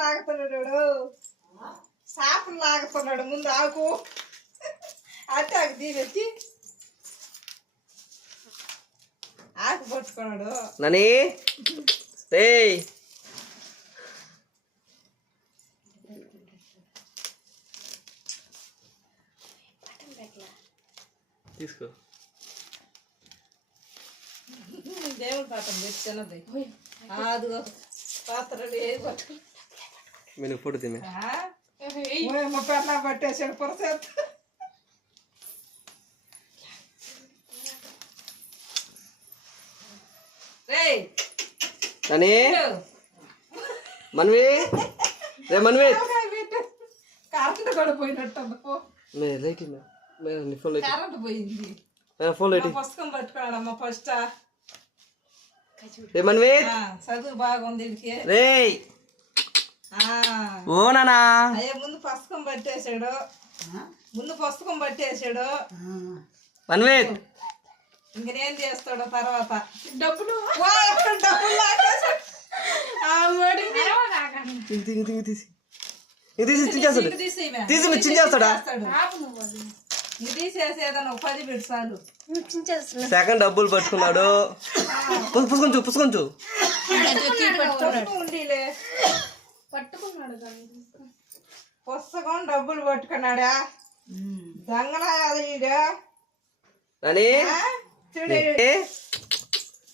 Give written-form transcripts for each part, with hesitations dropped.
లాగుతున్నాడు సాపను లాగుతున్నాడు ముందు ఆకు అంటే ఆకు దీనొచ్చి ఆకు పట్టుకున్నాడు నని ఏయ్ తీసుకో దేవుడి పాఠం తెచ్చినది అదిగో పాత్రలు ఏది పట్టు నేను ఫోటో తినే పెన్నా పట్టేసాడు పొరసేత నని మనవి రే మనవి కరెంట్ కూడా పోయినట్టు లైట్ ఫోన్ లైట్ కరెంట్ పోయింది ఫోన్ లైట్ పుస్తకం పట్టుకున్నాడమ్మా ఫస్ట్ రే మనవి చదువు బాగుంది వీడికి రే ఓ నానా అయ్యే ముందు పుస్తకం పట్టేసాడు మనవి ఇంకనేం చేస్తాడో తర్వాత డబ్బులు తీసేసేదను 10 బిడ్డ చాలు సెకండ్ డబ్బులు పట్టుకున్నాడు పుసుకొంచు ఉండిలే పుస్తకం డబ్బులు పట్టుకున్నాడా దొంగలాడా అని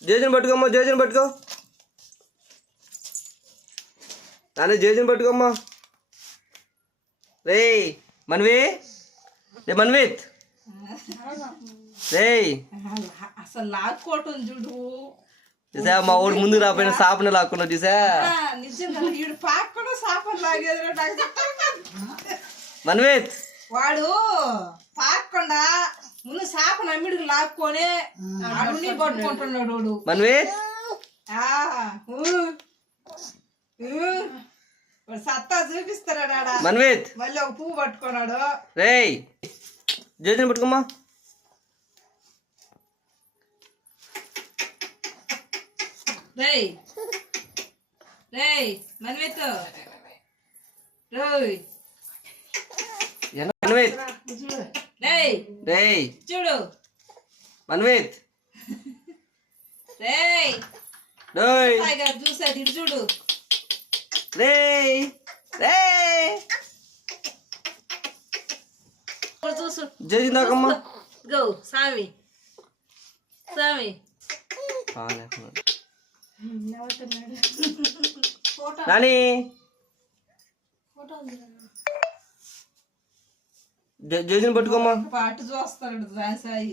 జేజుని పట్టుకోమ్మా జేజుని పట్టుకో నాని జేజుని పట్టుకోమ్మా రే మనవి రే మనవిత్ రే అసలు లాక్కోవటం చూడు చూసా మా ఊడు ముందు రాపోయిన సాపని లాక్కున్నా చూసా నిజంగా వీడు పాకుండా సాపని లాగేది మనవిత్ వాడు పాకుండా ముందు సాపను అమ్మిడికి లాక్కొని అడుని పట్టుకుంటున్నాడు వాడు మనవిత్ వాడు సత్తా చూపిస్తున్నాడా మనవిత్ మళ్ళీ ఒక పువ్వు పట్టుకున్నాడు రే జేజుని పట్టుకోమ్మా రేయ్ రేయ్ మన్విత్ రోయ్ మనవిత్ రేయ్ రేయ్ చూడు మనవిత్ రేయ్ రేయ్ చూసేది ఇటు చూడు రేయ్ రేయ్ చూసు జేజు నాకమ్మా గో సామి సామి నాని జేజుని పట్టుకోమ్మా పాటు చూస్తాడు రాసాయి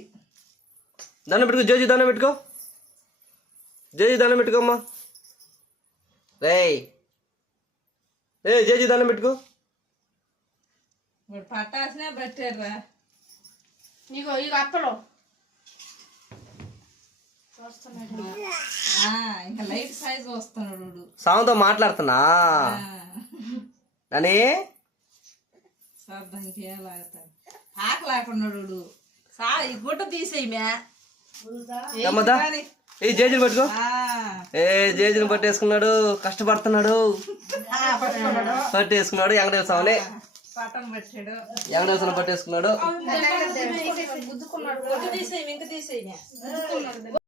దండం పెట్టుకో జేజు దండం పెట్టుకో జేజు దండం పెట్టుకోమ్మా రేయ్ రే జేజు దండం పెట్టుకో పట్టాసనే పెట్టారా నీకు ఇక అప్పలో ఇంకా లైట్ సైజ్ వస్తున్నాడు సాంతో మాట్లాడుతున్నా నాని శబ్దానికి ఏం లాగుతాడు ఆకు లేకున్నాడు ఈ గుడ్డ తీసేయమే ఏ జేజుని పట్టుకో ఏ జేజుని పట్టేసుకున్నాడు కష్టపడుతున్నాడు పట్టేసుకున్నాడు వెంకటేశ్వర స్వామిని పట్టం పెట్టాడు వెంకటేశ్వర స్వామిని పట్టేసుకున్నాడు గుద్దుకున్నాడు తీసేయి ఇంకా తీసేయి